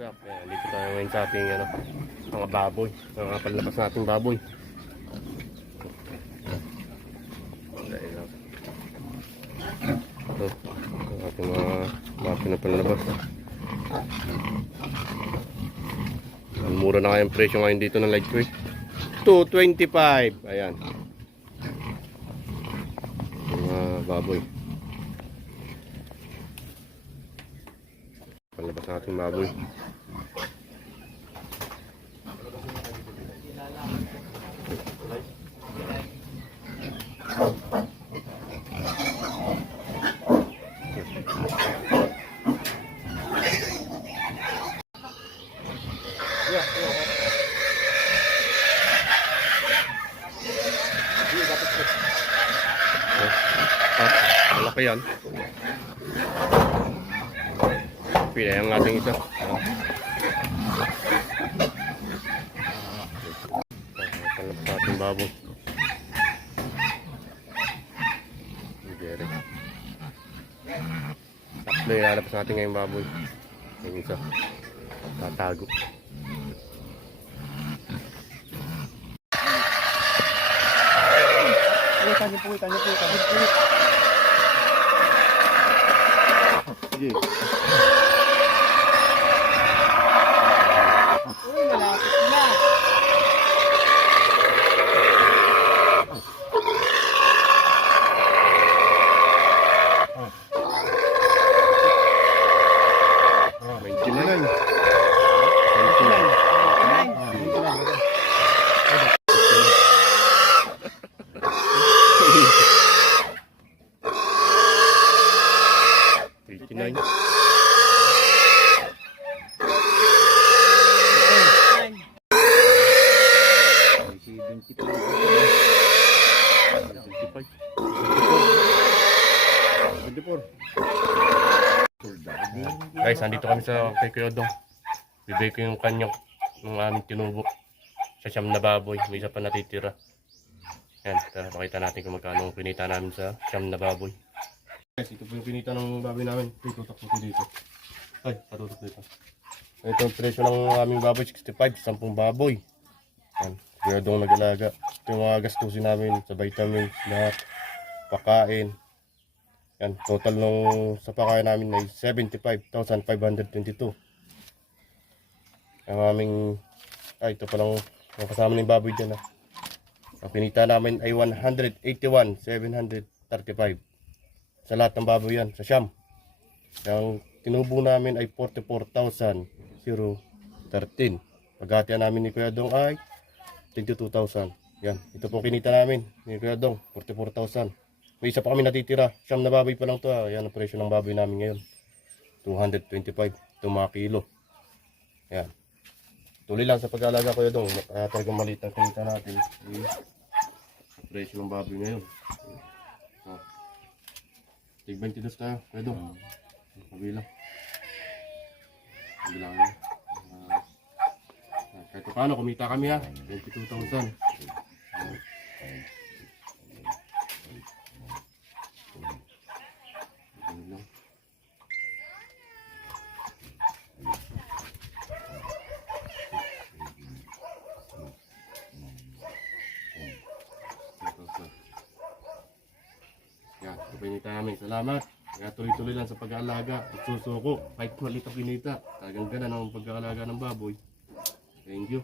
up? Ayan, dito tayo ngayon sa ating ano, mga baboy. Mga panlabas nating baboy. Ito, ang ating mga mga pinapanlabas. Ang mura na kayang presyo ngayon dito ng lightweight. 225. Ayan. Mga baboy. Ng ating baboy. Ah, malaki yan. Pila yung ating isa. Ah. Palabas sa ating baboy. Very. Tatlo yung lalabas natin ngayong baboy. Yung isa. Tatago. Kita niyo po, kita niyo po, kita niyo po. Sige. Uy, malapit na. May kinalan. May kinalan. Twenty-four. Guys, andito kami sa kay Kuya Dong. Bibigay ko yung kanyang ng aming tinubo sa siyam na baboy. May isa pa natitira. Yan, tara pakita natin kung magkano ang pinita namin sa siyam na baboy. Guys, ito po yung pinita ng baboy namin. Ito, tutok ko dito. Ay, patutok dito. Ito ang presyo ng aming baboy, 65, 10 baboy. Yan, Dong nag-alaga. Ito yung mga gastusin namin sa vitamins, lahat, pakain, yan, total nung sa pakain namin ay 75,522. Ang aming, ay ito palang ang kasama ng baboy dyan ah. Ang pinita namin ay 181,735. Sa lahat ng baboy yan, sa Siam. Ang tinubo namin ay 44,013. Paghatian namin ni Kuya Dong ay 22,000. Yan, ito po kinita namin ni Kuya Dong, 44,000. May isa pa kami natitira. Siyam na baboy pa lang to. Ah. Yan ang presyo ng baboy namin ngayon. 225. Ito mga kilo. Yan. Tuloy lang sa pag-alaga ko yun. Kaya talagang maliit ang kinita natin. Yung presyo ng baboy ngayon. Oh. Tig 22 tayo. Kaya doon. Kabilang. Kabilang niya. Uh, kahit pa paano, kumita kami ha. 22,000. Ganun lang. Yan, kapinita namin. Salamat. Kaya tuloy-tuloy lang sa pag-aalaga. At susuko. Kahit maliit ang pinita. Talagang ganun ang pag-aalaga ng baboy. Thank you.